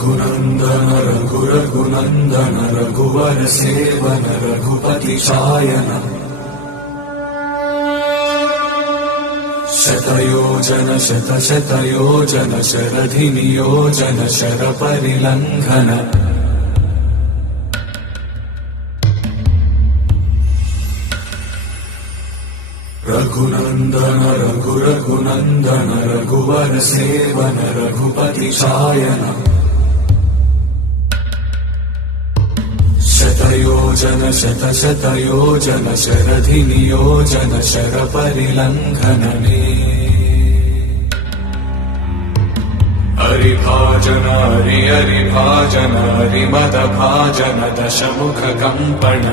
रघुनन्दन रघुरघुनन्दन रघुवर seven Raghupati चायन शतयोजन शतशतयोजन शरधि नियोजन sir परिलंघन Raghunandan रघुरघुनन्दन रघुवर seven Raghupati चायन शतयोजन शतशतयोजन शरधि नियोजन sir परिलंघन हरिभाजन हरिभाजन हरिमद भाजन दशमुख कंपन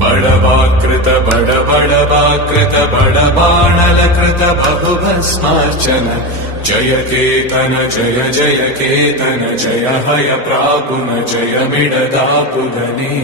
बड़वाकृत बड़वाकृत बड़बाणलकृत बहुभस्मार्चन जय केतन जय जय केतन जय हय प्रापुन जय मिडदापुगने।